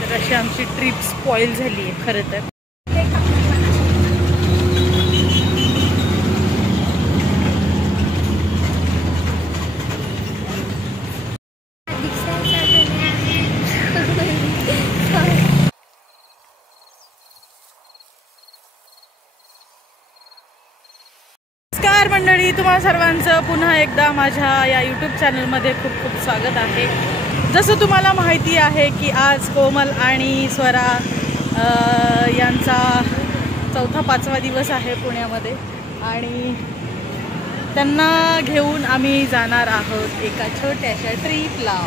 तर अशी आमची ट्रिप स्पॉइल झाली आहे खरं तर. नमस्कार मंडळी, तुम्हा सर्वांचं पुन्हा एकदा माझ्या या यूट्यूब चॅनलमध्ये खूप खूप स्वागत आहे. जसं तुम्हाला माहिती आहे की आज कोमल आणि स्वरा यांचा 4-5वा दिवस आहे पुण्यामध्ये आणि त्यांना घेऊन आम्ही जाणार आहोत एका छोट्याशा ट्रीपला.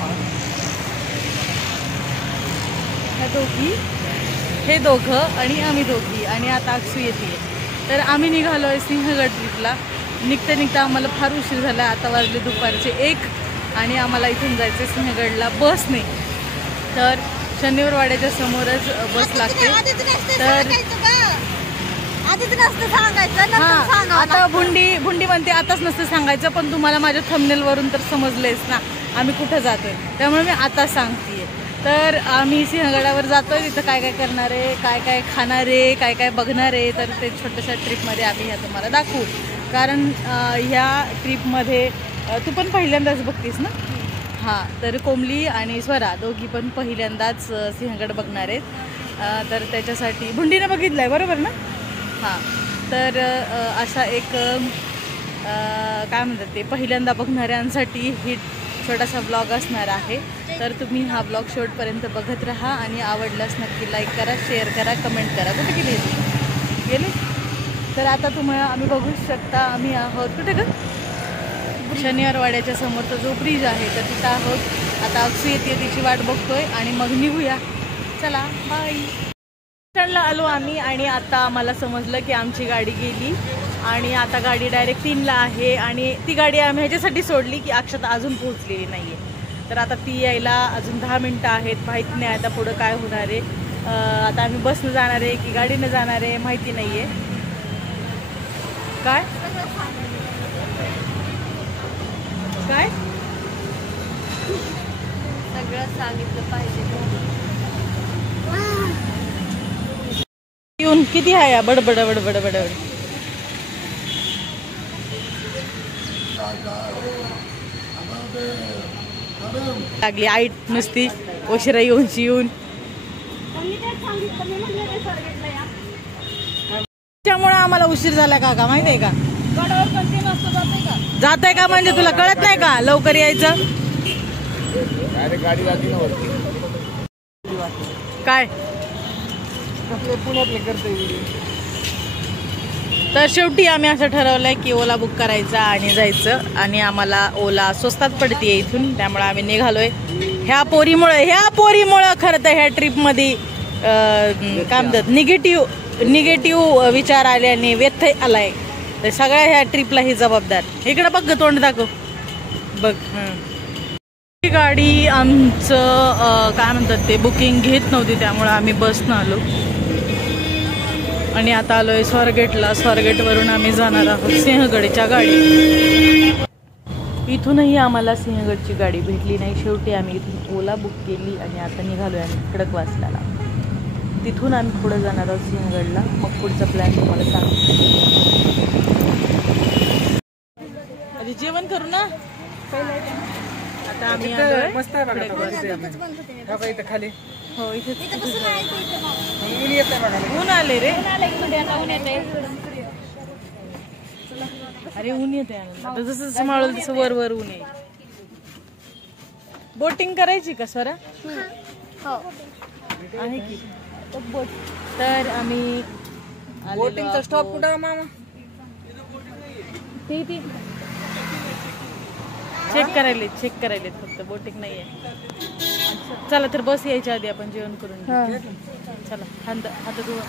हे दोघं आणि आम्ही दोघी आणि आता अक्षू येते. तर आम्ही निघालो आहे सिंहगड ट्रिपला. निघता आम्हाला फार उशीर झाला. आता वाजले दुपारचे 1 आणि आम्हाला इथून जायचं सिंहगडला बसने. तर शनिवारवाड्याच्या समोरच बस लागते. तर हां, आता भुंडी म्हणते आताच नसतं सांगायचं, पण तुम्हाला माझ्या थंबनेलवरून तर समजलेच ना आम्ही कुठं जातोय, त्यामुळे मी आता सांगते. तर आम्ही सिंहगडावर जातोय. तिथं काय काय करणार आहे, काय काय खाणार आहे, काय काय बघणार आहे, तर ते छोट्याशा ट्रिपमध्ये आम्ही ह्या तुम्हाला दाखवू. कारण ह्या ट्रिपमध्ये तू पण पहिल्यांदाच बघतीस ना. हां, तर कोमली आणि स्वरा दोघी पण पहिल्यांदाच सिंहगड बघणार आहेत. तर त्याच्यासाठी भुंडीने बघितलं आहे बरोबर ना. हां, तर असा एक काय म्हणतात ते पहिल्यांदा बघणाऱ्यांसाठी ही छोटासा ब्लॉग असणार आहे. तर तुम्ही हा ब्लॉग शेवटपर्यंत बघत राहा आणि आवडल्यास नक्की लाईक करा, शेअर करा, कमेंट करा. कुठे गेले? तर आता तुम्हाला आम्ही बघू शकता. आम्ही आहोत कुठे ग, शनिवारवाड्याच्या समोरचा जो ब्रिज आहे तर तिथं आहोत. आता अक्षू येते, तिची वाट बघतोय आणि मग निघूया. चला बाय. स्टँडला आलो आम्ही आणि आता आम्हाला समजलं की आमची गाडी गेली आणि आता गाडी डायरेक्ट 3ला आहे. आणि ती गाडी आम्ही ह्याच्यासाठी सोडली की अक्षता अजून पोहोचलेली नाही आहे. तर आता ती यायला अजून 10 मिनटं आहेत. माहीत नाही आता पुढं काय होणार आहे. आता आम्ही बसनं जाणार आहे की गाडीनं जाणार आहे माहिती नाही आहे. काय काय सगळं सांगितलं पाहिजे. येऊन किती आहे या बडबड बडबड बडबड. लागली आईट नुसती उशिरा येऊन त्यामुळे आम्हाला उशीर झाला का माहिती आहे का. जात आहे का म्हणजे तुला कळत नाही का लवकर यायचं. गाडी जाते ना वरती. काय पुण्यातले करते. तर शेवटी आम्ही असं ठरवलंय की ओला बुक करायचा आणि जायचं. आणि आम्हाला ओला स्वस्तात पडते इथून, त्यामुळे आम्ही निघालोय. ह्या पोरीमुळं खरं तर ह्या ट्रिपमध्ये काय म्हणतात निगेटिव्ह विचार आल्याने व्यत्यय आलाय. तर सगळ्या ह्या ट्रिपला ही जबाबदार. इकडे बघ तोंड दाखव बघ. ही गाडी आमचं काय म्हणतात ते बुकिंग घेत नव्हती, त्यामुळे आम्ही बसनं आलो आणि आता आलोय स्वारगेटला. स्वारगेटवरून आम्ही जाणार आहोत सिंहगडच्या गाडी. इथूनही आम्हाला सिंहगडची गाडी भेटली नाही. शेवटी आम्ही इथून ओला बुक केली आणि आता निघालोय आम्ही खडकवासल्याला. तिथून आम्ही पुढे जाणार आहोत सिंहगडला. मग पुढचा प्लॅन तुम्हाला सांगते. आधी जेवण करू ना. आता आम्ही मस्त आहे बघा इथं खाली. हो इथे ऊन येत आहे बघा. ऊन आले रे. अरे ऊन येते आता. जसं जसं मावळलं तसं वर ऊन आहे. बोटिंग करायची का स्वरा. आहे की बोट. तर आम्ही बोटिंगचा स्टॉप कुठं मामा. चेक करायलेत फक्त, बोटिंग नाहीये. चला तर बस यायच्या आधी आपण जेवण करून घेऊ. चला हात धुवा.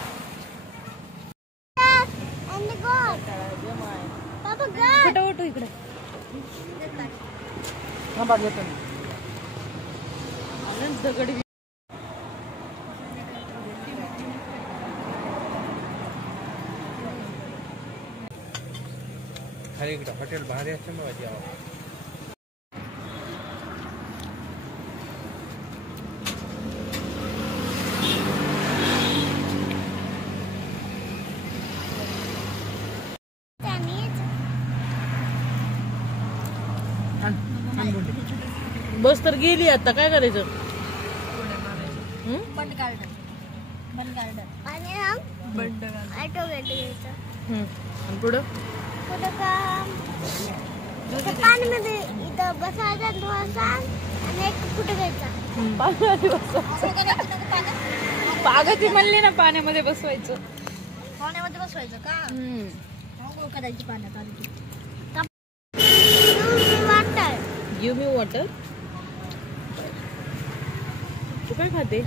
कुठं उठू इकडे. दगड खाली इकडं हॉटेल भारी असते मग यावं. बस तर गेली आता काय करायचं. बंद गार्डन आणि बंद ऑटो घ्यायचं. पुढं पाण्यामध्ये इथं बसायचं थोडासा आणि एक कुठे घ्यायचा. पागती म्हणली ना पाण्यामध्ये बसवायचं. पाण्यामध्ये बसवायचं का आंघोळ करायची पाण्यात आधी. Give me water. तू काय खाते.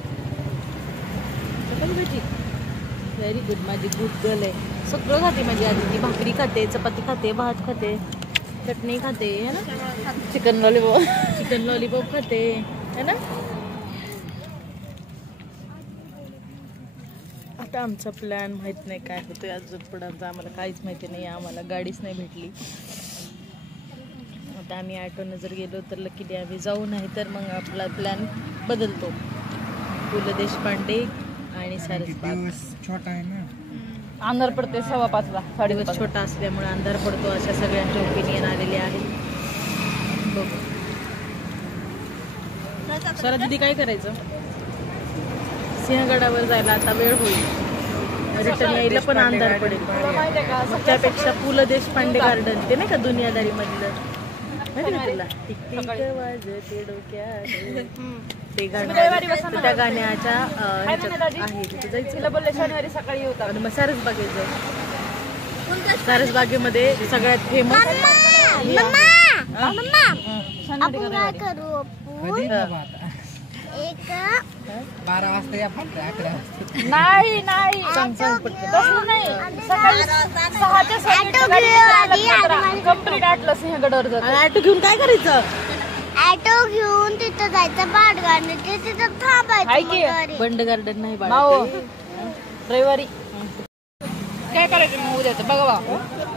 Very good. माझी गुड गर्ल आहे. सगळं खाते माझी आदिती. भाकरी खाते, चपाती खाते, भात खाते, चटणी खाते है ना. चिकन लॉलीपॉप खाते है ना. आता आमचा प्लॅन माहित नाही काय होतोय अजूनपर्यंत. आम्हाला काहीच माहिती नाही. आम्हाला गाडीच नाही भेटली. आता आम्ही ऑटोनं जर गेलो तर लकीली आम्ही जाऊ, नाही तर मग आपला प्लॅन बदलतो. पु ल देशपांडे आणि सारसबाग. छोटा आहे ना. अंधार पडते 5:15ला. दिवस छोटा असल्यामुळे अंधार पडतो अशा सगळ्यांचे ओपिनियन आलेले आहेत. बघू सर दीदी काय करायचं. सिंहगडावर जायला आता वेळ होईल. रिटर्न यायला पण अंधार पडेल. त्यापेक्षा पु ल देशपांडे गार्डन ते नाही का दुनियादारी मधलं तुला वाजते डोक्यात ते गाणं. त्या गाण्याच्या आहे तिथे जायचं. बोलले शनिवारी सकाळी होता. मग सारसबागेत जाऊ. सारसबागेमध्ये सगळ्यात फेमस एक 12 वाजता या. 11 वाजता नाही कंप्लीट आटलं सिंहगडावर जातो. ऑटो घेऊन काय करायचं. ऑटो घेऊन तिथं जायचं बाडगाडीने. तिथं थांबायचं. बंड गार्डन नाही रविवारी काय करायचं मग उद्याचं बघा.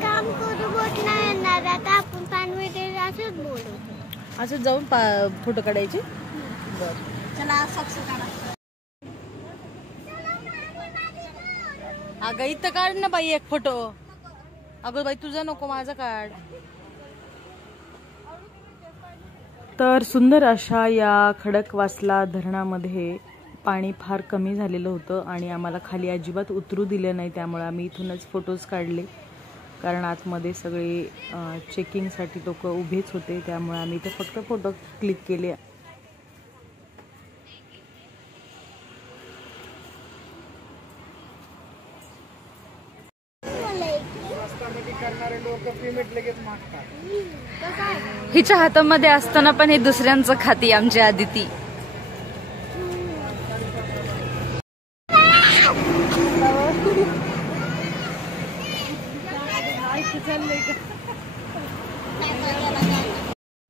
काम करू बोट नाही येणार. आता आपण पाणी वगैरे असंच बोलू. असंच जाऊन फोटो काढायचे. बरं चला सॉक्स काढा. अगं इथं काढ ना बाई एक फोटो. अगं बाई तुझा नको माझा काढ. तर सुंदर अशा या खडकवासला धरणामध्ये पाणी फार कमी झालेलं होतं आणि आम्हाला खाली अजिबात उतरू दिलं नाही. त्यामुळे आम्ही इथूनच फोटोज काढले. कारण आतमध्ये सगळे चेकिंगसाठी लोक उभेच होते. त्यामुळे आम्ही इथे फक्त फोटो क्लिक केले. हिच्या हातामध्ये असताना पण हे दुसऱ्यांचं खाती आमची आदिती.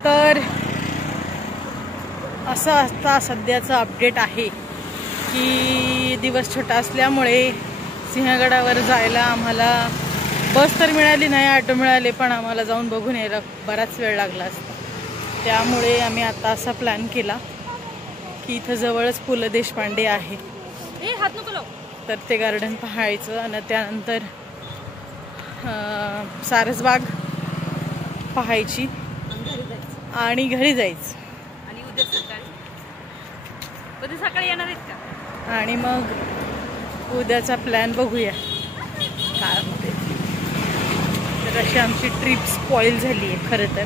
तर असं आता सध्याचं अपडेट आहे की दिवस छोटा असल्यामुळे सिंहगडावर जायला आम्हाला बस तर मिळाली नाही, ऑटो मिळाले, पण आम्हाला जाऊन बघून यायला बराच वेळ लागला असता. त्यामुळे आम्ही आता असा प्लॅन केला की इथं जवळच पु ल देशपांडे आहे तर ते गार्डन पाहायचं आणि त्यानंतर सारसबाग पाहायची आणि घरी जायचं. आणि उद्या सकाळी येणार आहेत का. आणि मग उद्याचा प्लॅन बघूया काय होते. तर अशी आमची ट्रिप स्पॉइल झाली आहे खरं तर.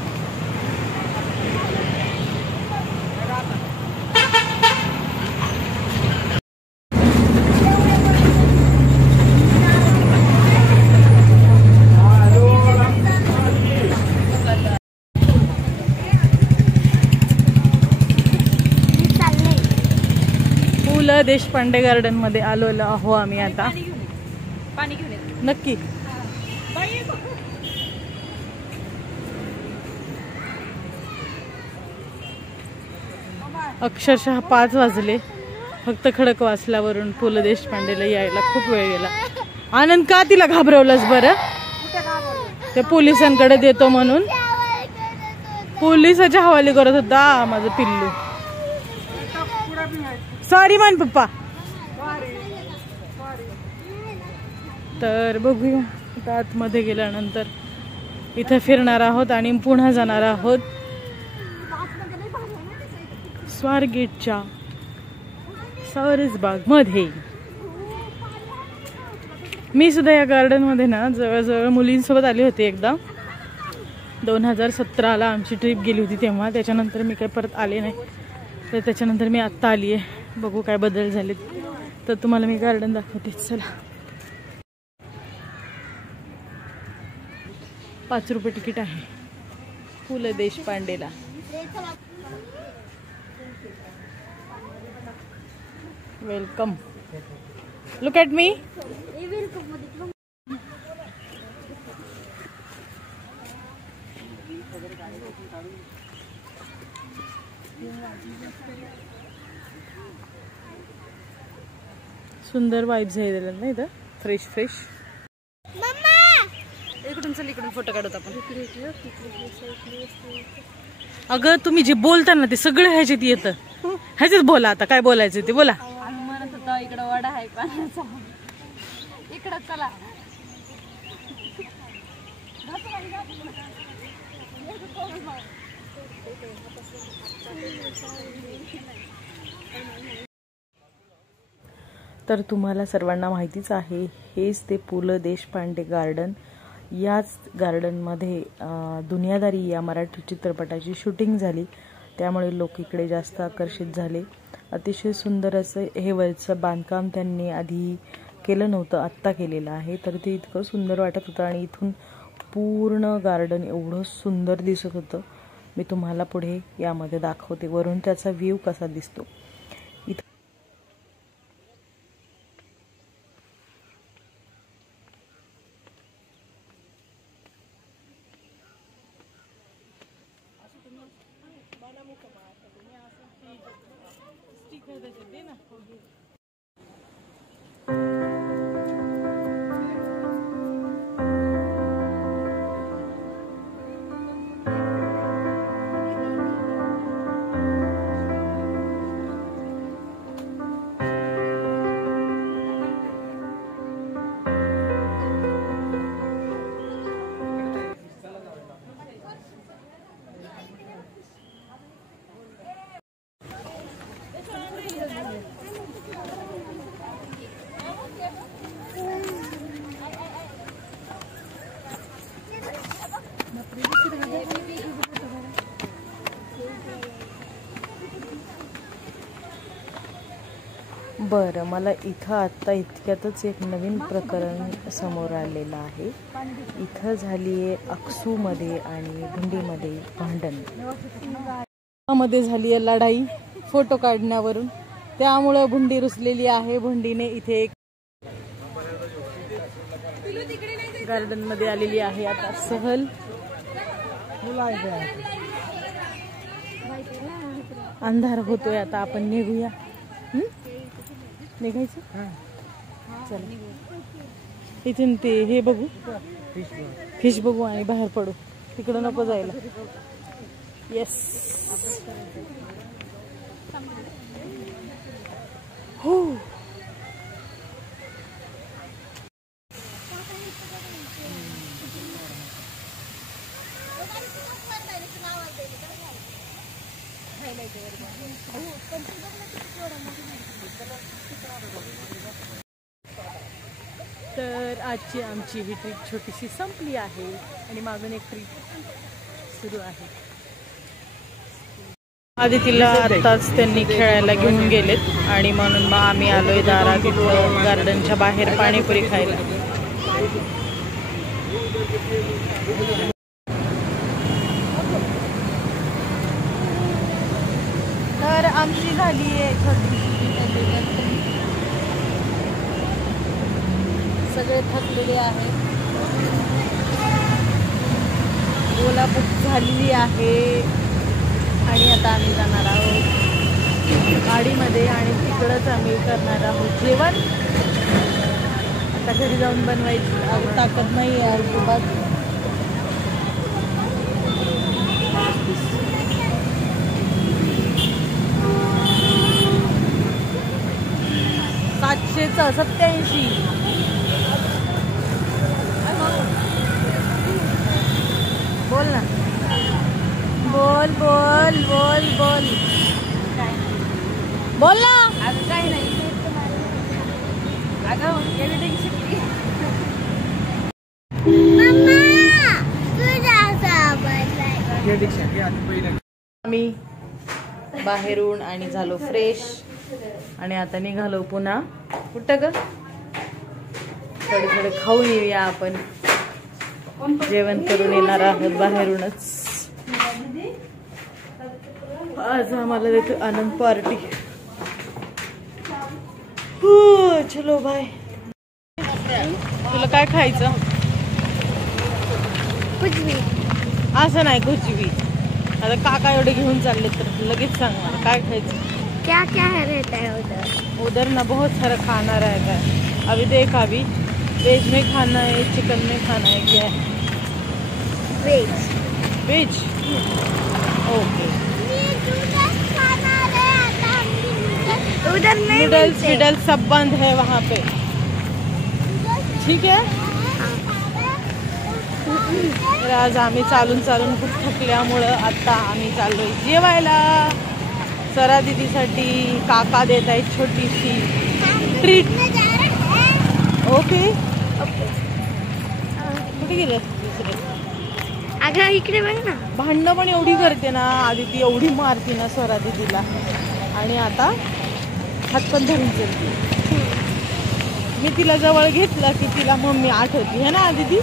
पु ल देशपांडे गार्डन मध्ये आलेलो आहो आम्ही आता. पाणी घेऊन येतो नक्की. अक्षरशः 5 वाजले. फक्त खडकवासल्यावरून पु ल देशपांडेला यायला खूप वेळ गेला. आनंद का तिला घाबरवलंस बरं. ते पोलिसांकडे देतो म्हणून पोलिसाच्या हवाली करत होता माझं पिल्लू. सॉरी मान पप्पा. तर बघूया आता आतमध्ये गेल्यानंतर इथे फिरणार आहोत आणि पुन्हा जाणार आहोत स्वारगेटच्या सारसबाग मध्ये. मी सुद्धा या गार्डन मध्ये ना जवळजवळ मुलींसोबत आली होती एकदा. 2017ला आमची ट्रिप गेली होती तेव्हा. त्याच्यानंतर मी काही परत आले नाही. तर त्याच्यानंतर मी आत्ता आली आहे. बघू काय बदल झालेत. तर तुम्हाला मी गार्डन दाखवते. चला. 5 रुपये तिकीट आहे पु ल देशपांडेला. वेलकम. Look at me. सुंदर वाईब्स आहे त्याला ना इथं. Fresh fresh. इकडून चल, इकडून फोटो काढत आपण. अगं तुम्ही जे बोलता ना ते सगळं ह्याच्यात येतं. ह्याच्यात बोला. आता काय बोलायचं ते बोला. आम्ही म्हणत होतो इकडं वाडा आहे पाण्याचा, इकडं चला. तर तुम्हाला सर्वांना माहितीच आहे हेच ते पु ल देशपांडे गार्डन. याच गार्डनमध्ये दुनियादारी या मराठी चित्रपटाची शूटिंग झाली. त्यामुळे लोक इकडे जास्त आकर्षित झाले. अतिशय सुंदर असं हे वरचं बांधकाम त्यांनी आधी केलं नव्हतं, आत्ता केलेलं आहे. तर ते इतकं सुंदर वाटत होतं आणि इथून पूर्ण गार्डन एवढं सुंदर दिसत होतं. मी तुम्हाला पुढे यामध्ये दाखवते वरून त्याचा व्ह्यू कसा दिसतो. बरं, मला इथं आत्ता इतक्यातच एक नवीन प्रकरण समोर आलेलं आहे. इथं झाली आहे अकसूमध्ये आणि भुंडीमध्ये भांडण. मध्ये झाली आहे लढाई फोटो काढण्यावरून. त्यामुळे भुंडी रुसलेली आहे. भुंडीने इथे एक गार्डन मध्ये आलेली आहे आता सहल. अंधार होतोय आता. आपण निघूया. निघायचं. चला इथून ते हे बघू, फिश बघू आणि बाहेर पडू. तिकडं नको जायला. येस. हो. तर आजची आमची ही ट्रिप छोटीशी संपली आहे आणि मागून एक ट्रिप सुरू आहे. आदितीला आत्ताच त्यांनी खेळायला घेऊन गेलेत आणि म्हणून मग आम्ही आलोय दारात इथं गार्डनच्या बाहेर पाणीपुरी खायला. तर आमची झाली आहे छोटीशी. सगळे थकलेले आहेत. ओला बुक झालेली आहे आणि आता आम्ही जाणार आहोत गाडीमध्ये आणि तिकडंच आम्ही करणार आहोत जेवण. आता घरी जाऊन बनवायची ताकद नाही आहे अजिबात. जास्त 87. बोल ना, बोल बोल बोल बोल बोल ना. काही नाही अगं एडिटिंग शिकली. मम्मा तुझा सोबत आम्ही बाहेरून आणि झालो फ्रेश आणि आता निघालो पुन्हा कुठं ग. थोडे थोडे खाऊन येऊया आपण. जेवण करून येणार आहोत बाहेरूनच. आज आम्हाला देतो आनंद पार्टी. चलो बाय. तुला काय खायचं? कुछ भी. असं नाही कुछ भी. आता काका एवढे घेऊन चालले तर लगेच सांग मला काय खायचं. क्या क्या है रहता है उधर? उधर ना बहुत सारा खाना रहता है. अभी देख अभी वेज में खाना है, चिकन में खाना है, क्या है? वेज. वेज. ओके. उधर नहीं नूडल्स विडल्स सब बंद है वहाँ पे. ठीक आहे. तर आज आम्ही चालून चालून खूप थकल्यामुळं आता आम्ही चाललोय जेवायला. सरा दीदीसाठी काका देत आहेत छोटीशी ट्रीट. ओके. कुठे गेले दुसरे? अगं इकडे बघ ना. भांडणं पण एवढी करते ना आदिती, एवढी मारते ना स्वरा दीदीला. आणि आता हात पण धरून चलते. मी तिला जवळ घेतलं की तिला मम्मी आठवती है ना आदिती.